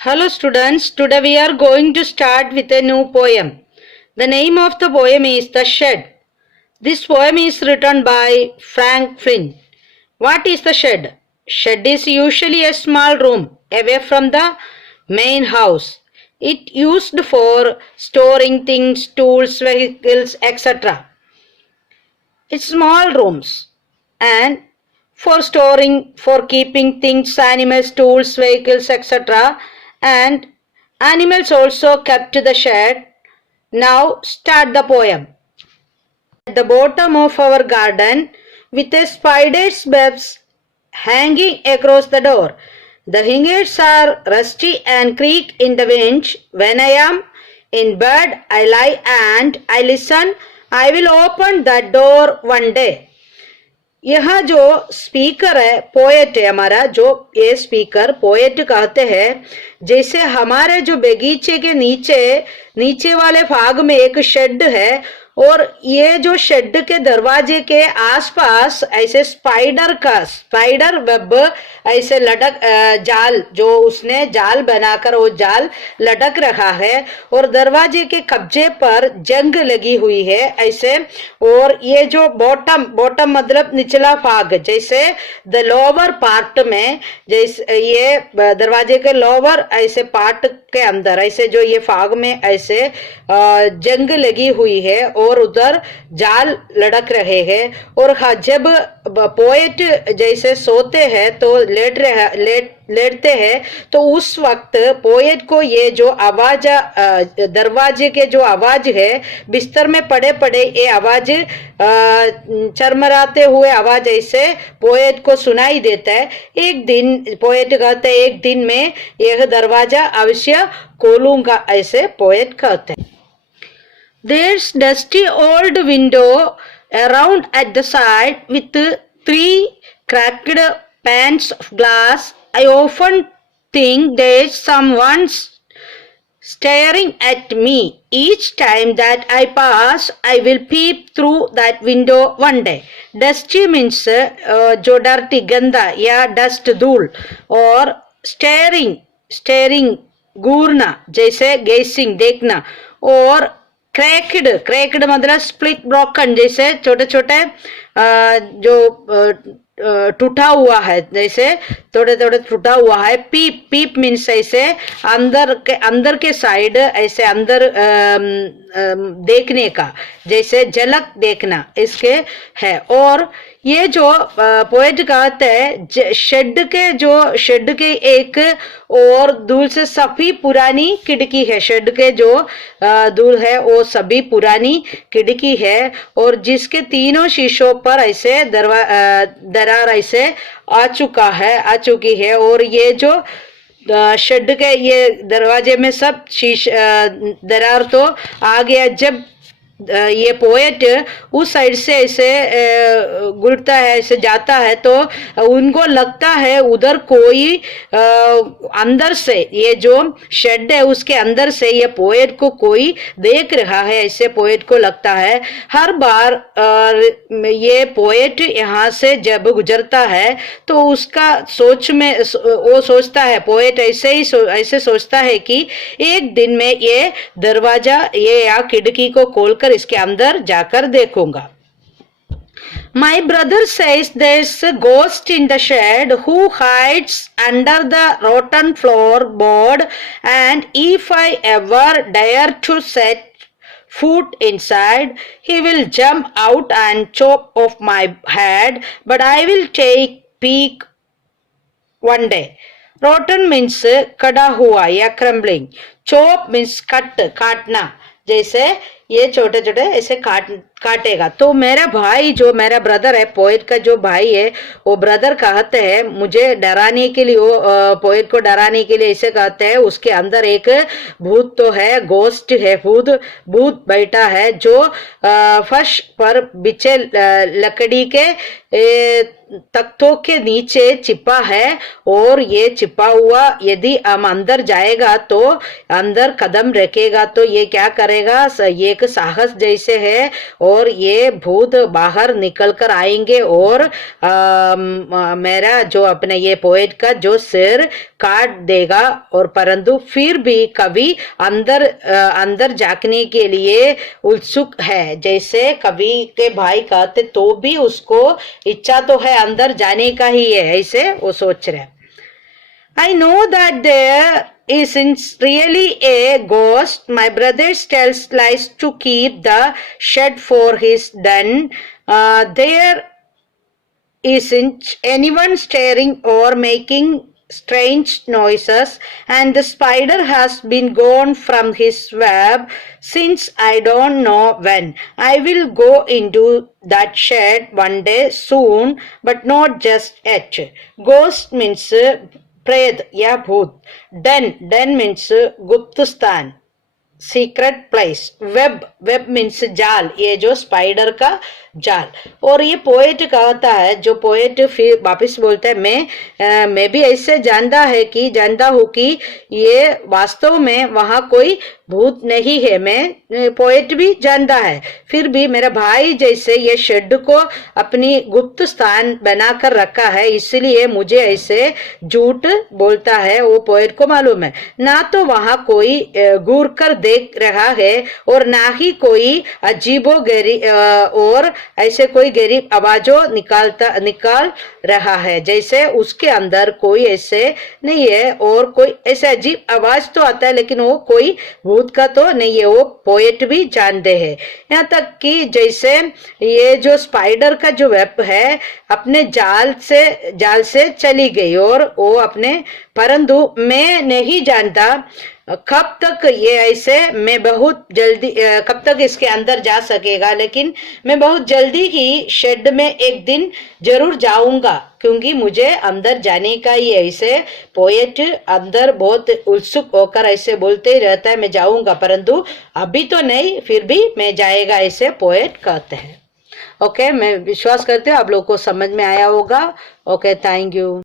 Hello students, today we are going to start with a new poem. The name of the poem is The Shed. This poem is written by Frank Flynn. What is the shed? Shed is usually a small room away from the main house. It used for storing things, tools, vehicles, etc. It's small rooms and for keeping things, animals, tools, vehicles, etc. And animals also kept the shed. Now start the poem. At the bottom of our garden, with a spider's webs hanging across the door. The hinges are rusty and creak in the wind. When I am in bed, I lie and I listen. I will open that door one day. यह जो speaker है poet है हमारा, जो ये speaker poet कहते हैं, जैसे हमारे जो बगीचे के नीचे वाले भाग में एक शेड है और ये जो शेड के दरवाजे के आसपास ऐसे स्पाइडर वेब ऐसे लटक जाल जो उसने जाल बनाकर वो जाल लटक रहा है और दरवाजे के कब्जे पर जंग लगी हुई है ऐसे। और ये जो बॉटम मतलब निचला भाग, जैसे द लोअर पार्ट में, जैसे ये दरवाजे के लोअर ऐसे पार्ट के अंदर ऐसे जो ये भाग में ऐसे जंग लगी हुई है और उधर जाल लटक रहे हैं। और जब पोएट जैसे सोते हैं तो लेटते हैं तो उस वक्त पोएट को ये जो आवाज दरवाजे के जो आवाज है बिस्तर में पड़े ये आवाज चरमराते हुए आवाज ऐसे पोएट को सुनाई देता है। एक दिन पोएट कहते हैं एक दिन में यह दरवाजा अवश्य खोलूंगा, ऐसे पोएट कहते हैं। There's dusty old window around at the side with 3 cracked panes of glass. I often think there's someone staring at me. Each time that I pass, I will peep through that window one day. Dusty means जो dirty गंदा या dust धूल, और staring घूरना जैसे gazing देखना, और cracked मतलब split broken जैसे छोटे छोटे जो टूटा हुआ है, जैसे थोड़े टूटा हुआ है। पीप मीन्स ऐसे अंदर के साइड ऐसे अंदर देखने का, जैसे झलक देखना इसके है। और ये जो पोएट कहते हैं शेड के एक और दूर से सभी पुरानी खिड़की है, शेड के जो दूर है वो सभी पुरानी खिड़की है और जिसके तीनों शीशों पर ऐसे दरार ऐसे आ चुकी है। और ये जो शेड के ये दरवाजे में सब दरार तो आ गया। जब ये पोएट उस साइड से ऐसे गुड़ता है, ऐसे जाता है तो उनको लगता है उधर कोई अंदर से, ये जो शेड है उसके अंदर से ये पोएट को कोई देख रहा है, ऐसे पोएट को लगता है। हर बार ये पोएट यहाँ से जब गुजरता है तो उसका वो सोचता है, पोएट ऐसे सोचता है कि एक दिन में ये दरवाजा ये या खिड़की को खोलकर इसके अंदर जाकर देखूंगा। My brother says there's a ghost in the shed who hides under the rotten floorboard, and if I ever dare to set foot inside, he will jump out and chop off my head, but I will take peek one day. Rotten means कटा हुआ या crumbling, chop means काटना, जैसे ये छोटे छोटे ऐसे काटेगा। तो मेरा भाई जो मेरा ब्रदर है, पोएट का जो भाई है वो ब्रदर कहते हैं मुझे डराने के लिए, वो पोएट को डराने के लिए ऐसे कहते हैं उसके अंदर एक भूत तो है, गोस्ट है, भूत बैठा है जो फर्श पर बिछे लकड़ी के तख्तों के नीचे छिपा है। और ये छिपा हुआ यदि हम अंदर जाएगा तो अंदर कदम रखेगा तो ये क्या करेगा, ये एक साहस जैसे है और ये भूत बाहर निकल कर आएंगे और मेरा जो अपने ये पोएट का जो सिर काट देगा, और परंतु फिर भी कभी अंदर झांकने के लिए उत्सुक है। जैसे कवि के भाई कहते तो भी उसको इच्छा तो है अंदर जाने का ही है, ऐसे वो सोच रहे। I know that there isn't really a ghost. My brother tells lies to keep the shed for his den. There isn't anyone staring or making strange noises, and the spider has been gone from his web since I don't know when. I will go into that shed one day soon, but not just yet. Ghost means प्रेत या भूत, done means गुप्त स्थान, secret place, web means जाल, ये जो spider का जाल। और ये पोएट कहता है, जो पोएट फिर वापिस बोलता है मैं भी ऐसे जानता हूँ कि ये वास्तव में वहां कोई भूत नहीं है, मैं पोएट भी जानता है, फिर भी मेरा भाई जैसे ये शेड को अपनी गुप्त स्थान बनाकर रखा है, इसलिए मुझे ऐसे झूठ बोलता है। वो पोएट को मालूम है ना तो वहां कोई घूर कर देख रहा है और ना ही कोई अजीबो गरीब और ऐसे कोई गरीब आवाजों निकाल रहा है, जैसे उसके अंदर कोई ऐसे नहीं है और कोई ऐसे अजीब आवाज तो आता है लेकिन वो कोई भूत का तो नहीं है, वो पोएट भी जानते हैं। यहाँ तक कि जैसे ये जो स्पाइडर का जो वेब है अपने जाल से चली गई और वो अपने, परंतु मैं नहीं जानता कब तक ये ऐसे, मैं बहुत जल्दी कब तक इसके अंदर जा सकेगा, लेकिन मैं बहुत जल्दी ही शेड में एक दिन जरूर जाऊंगा क्योंकि मुझे अंदर जाने का ही। ऐसे पोएट अंदर बहुत उत्सुक होकर ऐसे बोलते ही रहता है मैं जाऊंगा, परंतु अभी तो नहीं, फिर भी मैं जाएगा, ऐसे पोएट कहते हैं। ओके, मैं विश्वास करती हूँ आप लोगों को समझ में आया होगा। Okay, thank you.